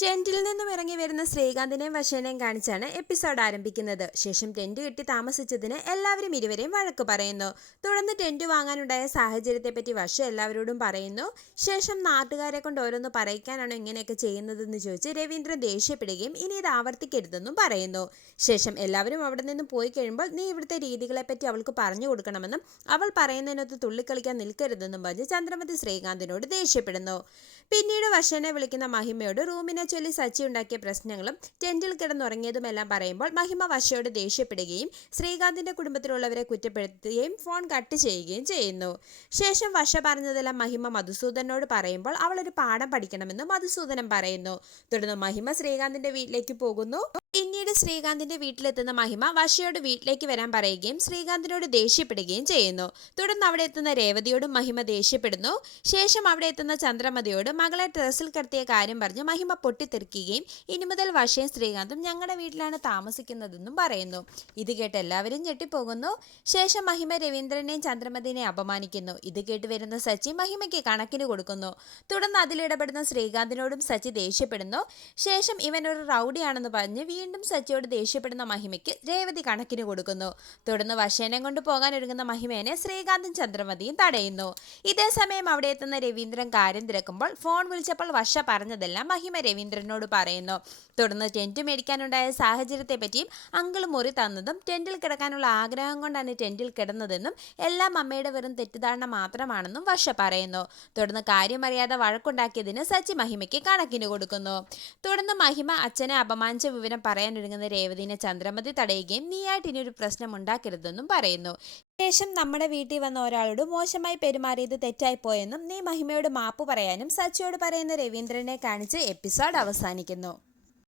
ടെന്റിൽ നിന്നും ഇറങ്ങി വരുന്ന ശ്രീകാന്തിനെയും വശേനെയും കാണിച്ചാണ് എപ്പിസോഡ് ആരംഭിക്കുന്നത്. ശേഷം ടെന്റ് കിട്ടി താമസിച്ചതിന് എല്ലാവരും ഇരുവരെയും വഴക്ക് പറയുന്നു. തുടർന്ന് ടെന്റ് വാങ്ങാനുണ്ടായ സാഹചര്യത്തെപ്പറ്റി വശ എല്ലാവരോടും പറയുന്നു. ശേഷം നാട്ടുകാരെ കൊണ്ട് ഓരോന്ന് പറയിക്കാനാണോ ഇങ്ങനെയൊക്കെ ചെയ്യുന്നതെന്ന് ചോദിച്ച് രവീന്ദ്രൻ ദേഷ്യപ്പെടുകയും ഇനി ഇത് ആവർത്തിക്കരുതെന്നും പറയുന്നു. ശേഷം എല്ലാവരും അവിടെ നിന്നും പോയി കഴിയുമ്പോൾ നീ ഇവിടുത്തെ രീതികളെപ്പറ്റി അവൾക്ക് പറഞ്ഞു കൊടുക്കണമെന്നും അവൾ പറയുന്നതിനൊത്ത് തുള്ളിക്കളിക്കാൻ നിൽക്കരുതെന്നും പറഞ്ഞ് ചന്ദ്രമതി ശ്രീകാന്തിനോട് ദേഷ്യപ്പെടുന്നു. പിന്നീട് വശനെ വിളിക്കുന്ന മഹിമയോട് റൂമിനെ ചൊല്ലി സച്ചി ഉണ്ടാക്കിയ പ്രശ്നങ്ങളും ടെന്റിൽ കിടന്നുറങ്ങിയതുമെല്ലാം പറയുമ്പോൾ മഹിമ വശയോട് ദേഷ്യപ്പെടുകയും ശ്രീകാന്തിന്റെ കുടുംബത്തിലുള്ളവരെ കുറ്റപ്പെടുത്തുകയും ഫോൺ കട്ട് ചെയ്യുകയും ചെയ്യുന്നു. ശേഷം വശ പറഞ്ഞതെല്ലാം മഹിമ മധുസൂദനോട് പറയുമ്പോൾ അവൾ ഒരു പാഠം പഠിക്കണമെന്ന് മധുസൂദനം പറയുന്നു. തുടർന്ന് മഹിമ ശ്രീകാന്തിന്റെ വീട്ടിലേക്ക് പോകുന്നു. പിന്നീട് ശ്രീകാന്തിന്റെ വീട്ടിലെത്തുന്ന മഹിമ വശയോട് വീട്ടിലേക്ക് വരാൻ പറയുകയും ശ്രീകാന്തിനോട് ദേഷ്യപ്പെടുകയും ചെയ്യുന്നു. തുടർന്ന് അവിടെ എത്തുന്ന രേവതിയോടും മഹിമ ദേഷ്യപ്പെടുന്നു. ശേഷം അവിടെ എത്തുന്ന ചന്ദ്രമതിയോട് മകളെ ടെറസിൽ കിടത്തിയ കാര്യം പറഞ്ഞ് മഹിമ പൊട്ടിത്തെറിക്കുകയും ഇനി മുതൽ വശയും ശ്രീകാന്തും ഞങ്ങളുടെ വീട്ടിലാണ് താമസിക്കുന്നതെന്നും പറയുന്നു. ഇത് കേട്ട് എല്ലാവരും ഞെട്ടിപ്പോകുന്നു. ശേഷം മഹിമ രവീന്ദ്രനെയും ചന്ദ്രമതിനെയും അപമാനിക്കുന്നു. ഇത് കേട്ട് വരുന്ന സച്ചി മഹിമയ്ക്ക് കണക്കിന് കൊടുക്കുന്നു. തുടർന്ന് അതിലിടപെടുന്ന ശ്രീകാന്തിനോടും സച്ചി ദേഷ്യപ്പെടുന്നു. ശേഷം ഇവൻ ഒരു റൗഡിയാണെന്ന് പറഞ്ഞ് വീണ്ടും സച്ചിയോട് ദേഷ്യപ്പെടുന്ന മഹിമയ്ക്ക് രേവതി കണക്കിന് കൊടുക്കുന്നു. തുടർന്ന് വശേനെ കൊണ്ട് പോകാൻ ഒരുങ്ങുന്ന മഹിമേനെ ശ്രീകാന്തും ചന്ദ്രമതിയും തടയുന്നു. ഇതേ സമയം അവിടെ എത്തുന്ന രവീന്ദ്രൻ കാര്യം തിരക്കുമ്പോൾ ഫോൺ വിളിച്ചപ്പോൾ വശ പറഞ്ഞതെല്ലാം മഹിമ രവീന്ദ്രനോട് പറയുന്നു. തുടർന്ന് ടെന്റ് മേടിക്കാനുണ്ടായ സാഹചര്യത്തെ പറ്റിയും അങ്കിൾ മുറി തന്നതും ടെന്റിൽ കിടക്കാനുള്ള ആഗ്രഹം കൊണ്ടാണ് ടെന്റിൽ കിടന്നതെന്നും എല്ലാം അമ്മയുടെ വെറും തെറ്റിദ്ധാരണ മാത്രമാണെന്നും വശ പറയുന്നു. തുടർന്ന് കാര്യമറിയാതെ വഴക്കുണ്ടാക്കിയതിന് സച്ചി മഹിമയ്ക്ക് കണക്കിന് കൊടുക്കുന്നു. തുടർന്ന് മഹിമ അച്ഛനെ അപമാനിച്ച വിവരം പറയാനൊരുങ്ങുന്ന രേവതിനെ ചന്ദ്രമതി തടയുകയും നീയായിട്ട് ഇനി ഒരു പ്രശ്നം ഉണ്ടാക്കരുതെന്നും പറയുന്നു. ശേഷം നമ്മുടെ വീട്ടിൽ വന്ന ഒരാളോട് മോശമായി പെരുമാറിയത് തെറ്റായിപ്പോയെന്നും നീ മഹിമയോട് മാപ്പ് പറയാനും സച്ചിയോട് പറയുന്ന രവീന്ദ്രനെ കാണിച്ച് എപ്പിസോഡ് അവസാനിക്കുന്നു.